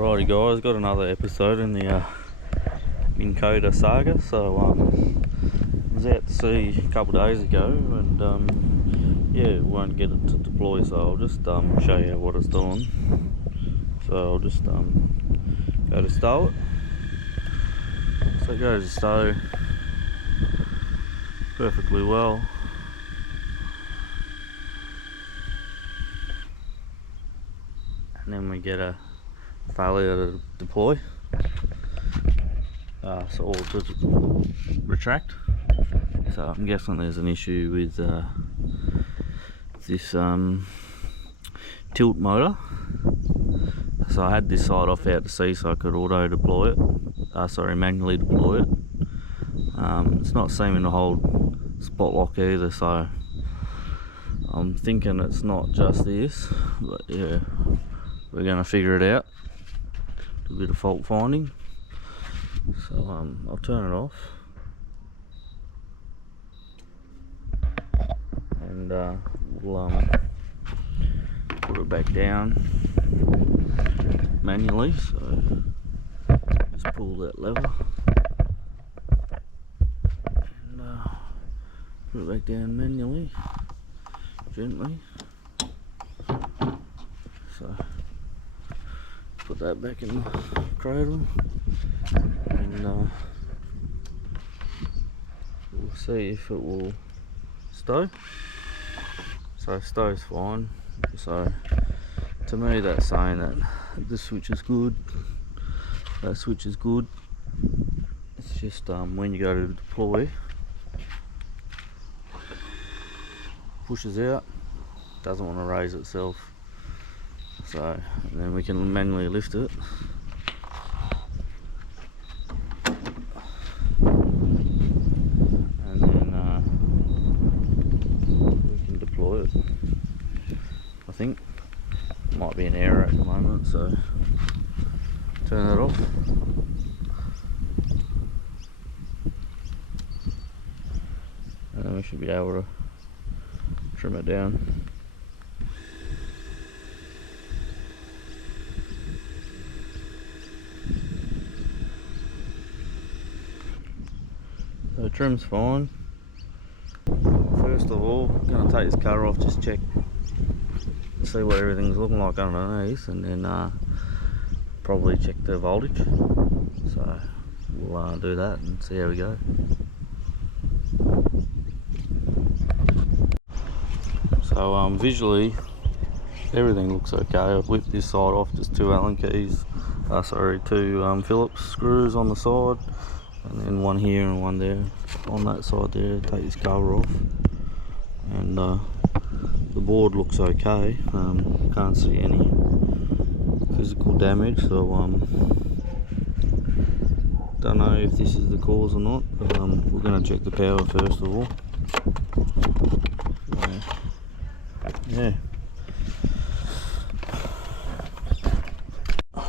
Alrighty guys, got another episode in the Minn Kota saga. So I was out to sea a couple of days ago and yeah, won't get it to deploy, so I'll just show you what it's doing. So I'll just go to stow it. So it goes to stow perfectly well. And then we get a failure to deploy, or to retract. So I'm guessing there's an issue with this tilt motor. So I had this side off out to sea so I could auto deploy it, manually deploy it. It's not seeming to hold spot lock either, so I'm thinking it's not just this, but yeah, we're gonna figure it out. A bit of fault finding. So I'll turn it off and we'll put it back down manually. So just pull that lever and put it back down manually, gently. So put that back in the cradle and we'll see if it will stow. So stow's fine. So to me that's saying that this switch is good, that switch is good. It's just when you go to deploy, pushes out, doesn't want to raise itself. So and then we can manually lift it. And then we can deploy it. I think might be an error at the moment, so turn that off. And then we should be able to trim it down. So the trim's fine. First of all, I'm going to take this cutter off, just check, see what everything's looking like underneath, and then probably check the voltage. So we'll do that and see how we go. So visually everything looks okay. I've whipped this side off, just two Allen keys, two Phillips screws on the side, and then one here and one there on that side there. Take this cover off, and the board looks okay. Can't see any physical damage, so don't know if this is the cause or not, but we're going to check the power first of all. Yeah.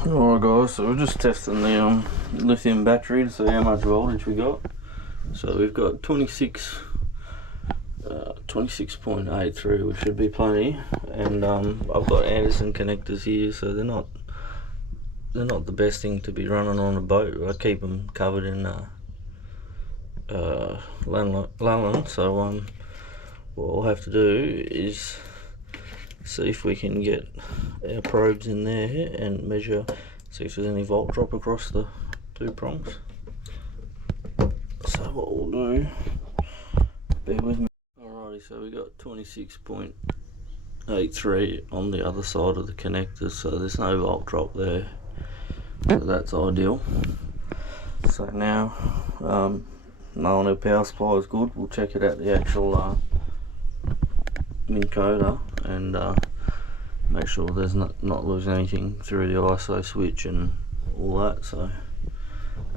Alright guys, so we're just testing the lithium battery to see how much voltage we got. So we've got 26.83, which should be plenty. And I've got Anderson connectors here, so they're not the best thing to be running on a boat. I keep them covered in lanolin. So what we'll have to do is see if we can get our probes in there and measure, see if there's any volt drop across the two prongs. So what we'll do, bear with me. Alrighty, so we got 26.83 on the other side of the connectors, so there's no volt drop there, so that's ideal. So now, knowing our power supply is good, we'll check it at the actual Minn Kota and make sure there's not losing anything through the ISO switch and all that. So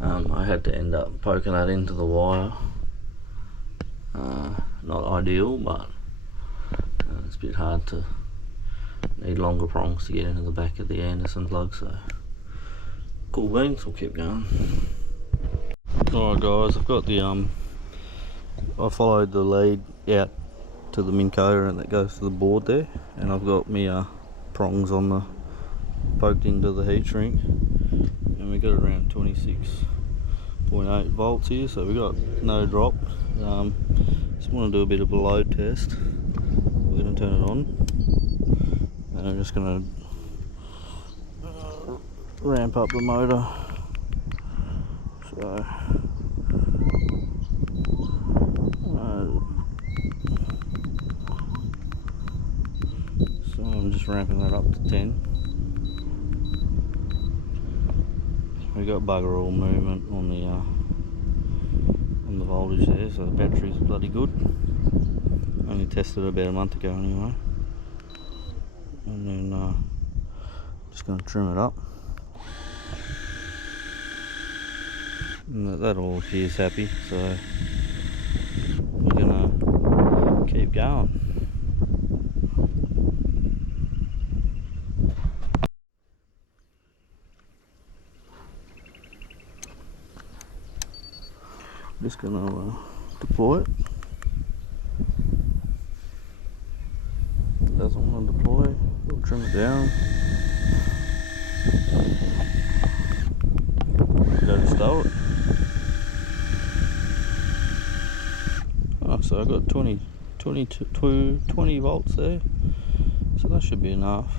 I had to end up poking that into the wire. Not ideal, but it's a bit hard to need longer prongs to get into the back of the Anderson plug. So cool beans, we'll keep going. Alright guys, I've got the I followed the lead out to the Minn Kota and that goes to the board there, and I've got my prongs on the poked into the heat shrink. and we got around 26.8 volts here, so we got no drop. Just want to do a bit of a load test. We're going to turn it on, and I'm just going to ramp up the motor. So I'm just ramping that up to 10. We got bugger all movement on the voltage there, so the battery's bloody good. Only tested it about a month ago anyway. And then just going to trim it up. And that all appears happy, so we're going to keep going. Just gonna deploy it. Doesn't want to deploy. We'll trim it down. Go to stow it. Oh, so I got 20 volts there. So that should be enough.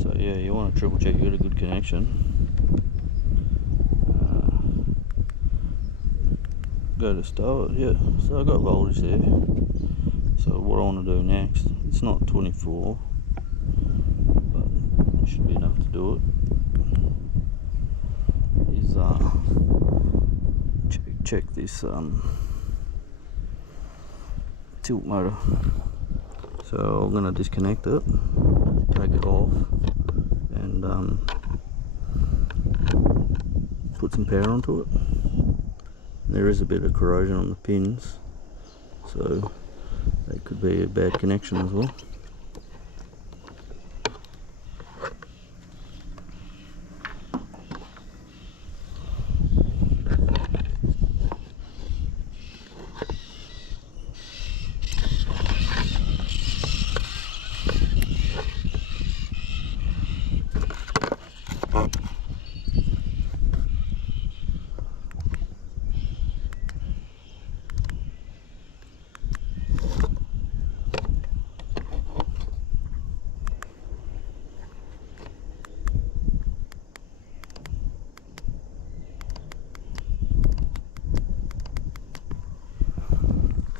So yeah, you want to triple check you got a good connection. Go to stow it, yeah, so I got voltage there. So what I want to do next, it's not 24, but it should be enough to do it, is check this tilt motor. So I'm going to disconnect it, take it off, and put some power onto it. There is a bit of corrosion on the pins, so that could be a bad connection as well.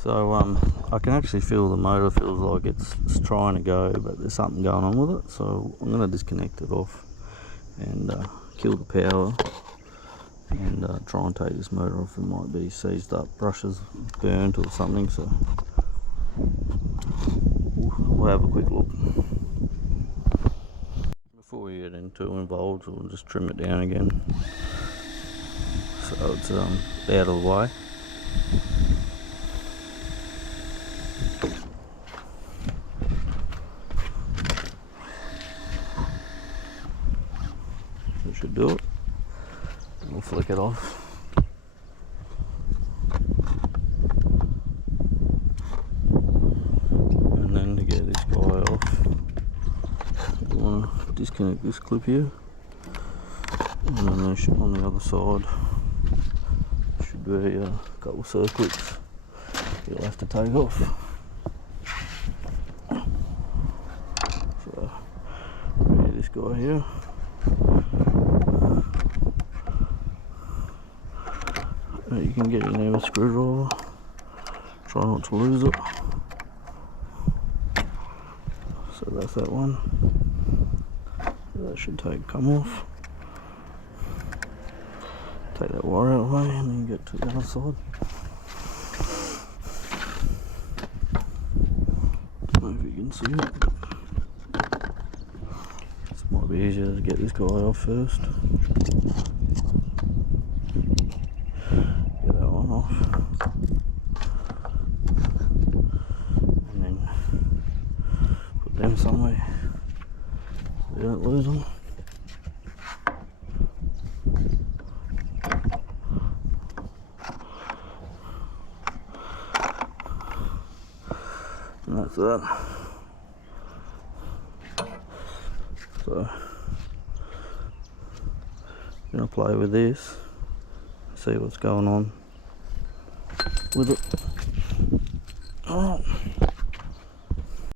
So I can actually feel the motor feels like it's trying to go, but there's something going on with it. So I'm going to disconnect it off and kill the power and try and take this motor off. It might be seized up, brushes burnt or something. So we'll have a quick look. Before we get into involved, we'll just trim it down again so it's out of the way. Should do it. We'll flick it off. And then to get this guy off, you want to disconnect this clip here, and then there should, on the other side should be a couple of circuits you'll have to take off. So this guy here. You can get in there with a screwdriver, try not to lose it. So that's that one. That should come off. Take that wire out of the way and then get to the other side. I don't know if you can see it. This might be easier to get this guy off first. Off, and then put them somewhere so you don't lose them. And that's that. So Gonna play with this, see what's going on with it. Oh.